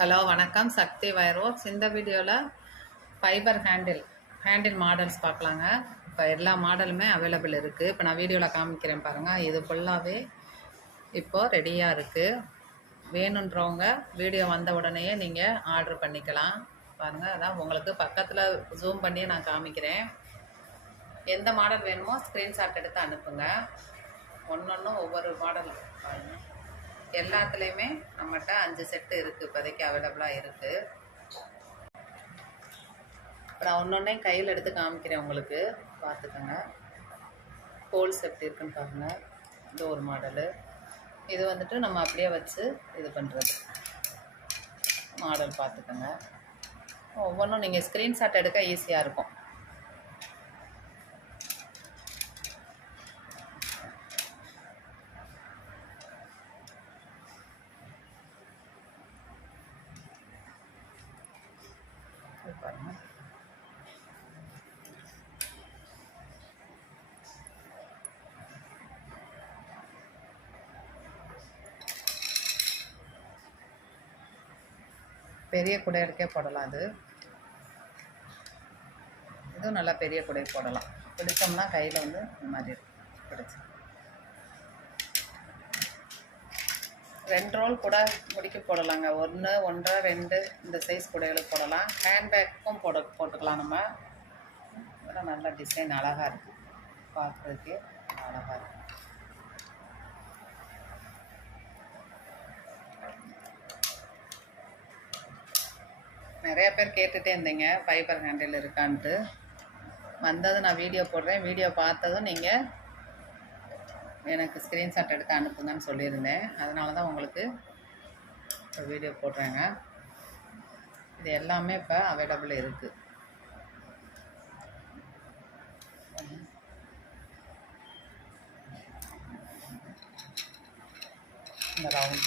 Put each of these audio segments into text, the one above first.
Hello வணக்கம். சக்தி wire works. இந்த வீடியோவில் ஃபைபர் ஹேண்டில் மாடல்ஸ் பார்க்கலாங்க. இப்போ எல்லா மாடலுமே அவைலபிள் இருக்குது. இப்போ நான் வீடியோவில் காமிக்கிறேன் பாருங்கள். இது ஃபுல்லாகவே இப்போது ரெடியாக இருக்குது. வேணுன்றவங்க வீடியோ வந்த உடனேயே நீங்கள் ஆர்டர் பண்ணிக்கலாம். பாருங்கள், அதான் உங்களுக்கு பக்கத்தில் ஜூம் பண்ணி நான் காமிக்கிறேன். எந்த மாடல் வேணுமோ ஸ்க்ரீன்ஷாட் எடுத்து அனுப்புங்க. ஒன்றொன்றும் ஒவ்வொரு மாடல் பாருங்கள். எல்லாத்துலேயுமே நம்மகிட்ட 5 செட்டு இருக்குது, இப்போதைக்கு அவைலபிளாக இருக்குது. இப்போ நான் ஒன்றொன்னே கையில் எடுத்து காமிக்கிறேன், உங்களுக்கு பார்த்துக்கோங்க. ஹோல் செட் இருக்குன்னு பாருங்கள். இது ஒரு மாடலு. இது வந்துட்டு நம்ம அப்படியே வச்சு இது பண்ணுறது மாடல் பார்த்துக்கோங்க. ஒவ்வொன்றும் நீங்கள் ஸ்க்ரீன்ஷாட் எடுக்க ஈஸியாக இருக்கும். பாருங்க, பெரிய குடையடுக்கே போடலாம். இதுவும் நல்லா பெரிய குடை போடலாம். பிடிச்சோம்னா கையில் வந்து இந்த மாதிரி பிடிச்சி 2 ரோல் கூட முடிக்க போடலாங்க. 1, 1.5, 2 இந்த சைஸ் குடைகளுக்கு போடலாம். ஹேண்ட்பேக்கும் போட்டுக்கலாம். நம்ம இதெல்லாம் நல்லா டிசைன் அழகாக இருக்குது, பார்க்குறதுக்கு அழகாக இருக்குது. நிறைய பேர் கேட்டுகிட்டே இருந்தீங்க ஃபைபர் ஹேண்டில் இருக்கான்ட்டு. வந்தது நான் வீடியோ போடுறேன். வீடியோ பார்த்ததும் நீங்கள் எனக்கு ஸ்க்ரீன்ஷாட் எடுத்து அனுப்புங்கன்னு சொல்லியிருந்தேன். அதனால தான் உங்களுக்கு வீடியோ போடுறேங்க. இது எல்லாமே இப்போ அவைலபிள் இருக்குது. இந்த ரவுண்ட்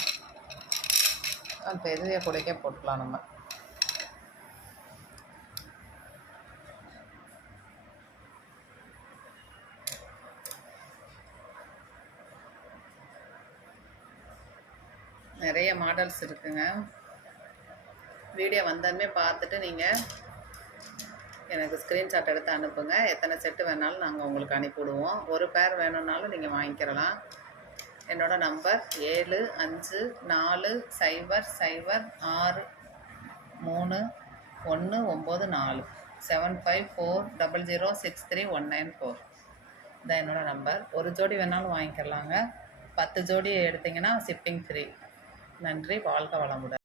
பெரிய குடைக்கே போட்டுக்கலாம். நம்ம நிறைய மாடல்ஸ் இருக்குங்க. வீடியோ வந்ததுமே பார்த்துட்டு நீங்கள் எனக்கு ஸ்க்ரீன்ஷாட் எடுத்து அனுப்புங்க. எத்தனை செட்டு வேணாலும் நாங்கள் உங்களுக்கு அனுப்பிவிடுவோம். ஒரு பேர் வேணும்னாலும் நீங்கள் வாங்கிக்கிறலாம். என்னோடய நம்பர் 7540063194 7540063194. இதான் என்னோடய நம்பர். ஒரு ஜோடி வேணாலும் வாங்கிக்கிறலாங்க. 10 ஜோடி எடுத்திங்கன்னா ஷிப்பிங் ஃப்ரீ. நன்றி. வாழ்க வளமுடன்.